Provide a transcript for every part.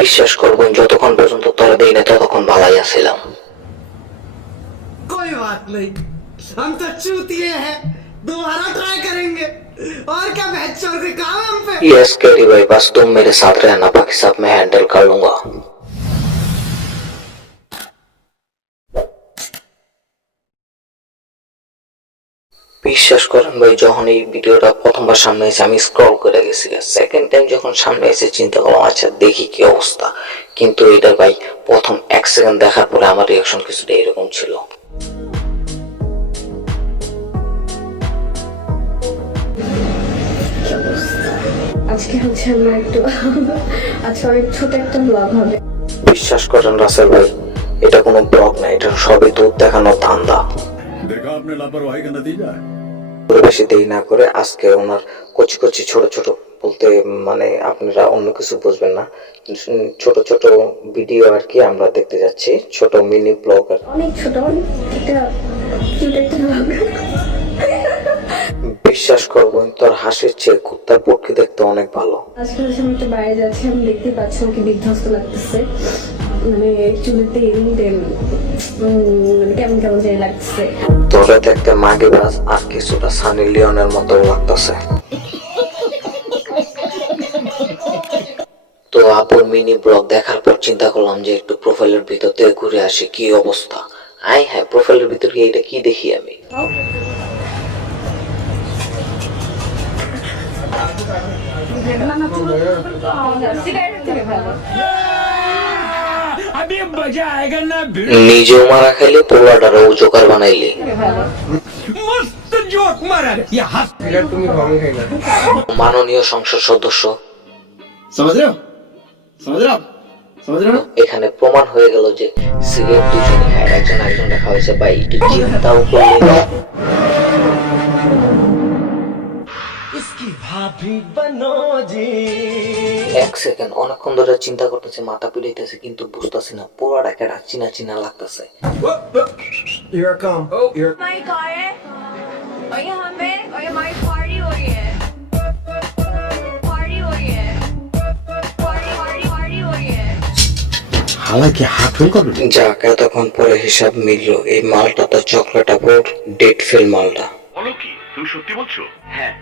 বিশ্বাস করবেন যতক্ষণ পর্যন্ত তোরা দিই না ততক্ষণ ভালাই আসছিলাম कोई बात नहीं हम तो चूतिए हैं दोबारा ट्राई करेंगे और क्या बहस चोर के काम है हम पे यस केडी भाई बस तुम मेरे साथ रहना बाकी सब मैं हैंडल कर लूंगा বিশ্বাস করেন ভাই যখন এই ভিডিওটা প্রথমবার সামনে এসে আমি স্ক্রল করে গেছি সেকেন্ড টাইম যখন সামনে এসে চিন্তা করলাম আচ্ছা দেখি কি অবস্থা। কিন্তু এটা ভাই প্রথম এক সেকেন্ড দেখার পরে আমার রিয়াকশন কিছুটা এরকম ছিল। আজকে হচ্ছে আমরা একটু আজকে অনেক ছোট একটা ব্লগ হবে। বিশ্বাস করেন রাসেল ভাই এটা কোনো ব্লগ না এটা সবই দুধ দেখানোর ধান্দা। देखा आपने लापरवाही का नतीजा है করে বেশি দেরি না করে আজকে ওনার কচি কচি ছোট ছোট বলতে মানে আপনারা অন্য কিছু বুঝবেন না উম, ছোট ছোট ভিডিও আর কি আমরা দেখতে যাচ্ছি ছোট মিনি ব্লগ আর অনেক ছোট অনেক একটা কিউট একটা ব্লগ বিশ্বাস করবেন তোর হাসির চেয়ে কুত্তার পক্ষী দেখতে অনেক ভালো আজকে হচ্ছে আমি একটু বাইরে যাচ্ছি আমি দেখতে পাচ্ছি আমাকে বিধ্বস্ত লাগতেছে মানে তেল তেল মানে কেমন কেমন জানি লাগতেছে। তোরে দেখতে মাগে বাজ আর কিছুটা সানি লিওনের মতো লাগতেছে। তো আপুর মিনি ব্লগ দেখার পর চিন্তা করলাম যে একটু প্রোফাইলের ভিতর থেকে ঘুরে আসি কি অবস্থা? আই হ্যাঁ প্রোফাইলের ভিতর গিয়ে এটা কি দেখি আমি? নিজে মারা খাইলে পোলাটারও জোকার বানাইলে। মাননীয় সংসদ সদস্য। এখানে প্রমাণ হয়ে গেল যে সিগারেট দুজনে একজন একজন দেখা হয়েছে বা একটু চিন্তাও করলে। এক সেকেন্ড অনেকক্ষণ ধরে চিন্তা করতেছে মাথা পিড়াইতেছে কিন্তু বুঝতেছি না পুরাটা কেটা চিনা চিনা লাগতেছে Here I come. Here. हमारी कार है और ये हमें और ये हमारी पार्टी हो रही है पार्टी हो रही है पार्टी पार्टी पार्टी हो रही है हालांकि हाथ फेल कर যাক এতক্ষণ পরে হিসাব মিললো এই মালটা তো চকলেট আপুর ডেট ফেল মালটা বলো কি তুমি সত্যি বলছো হ্যাঁ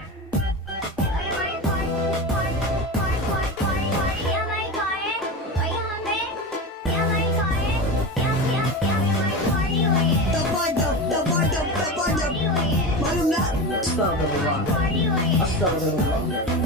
明日は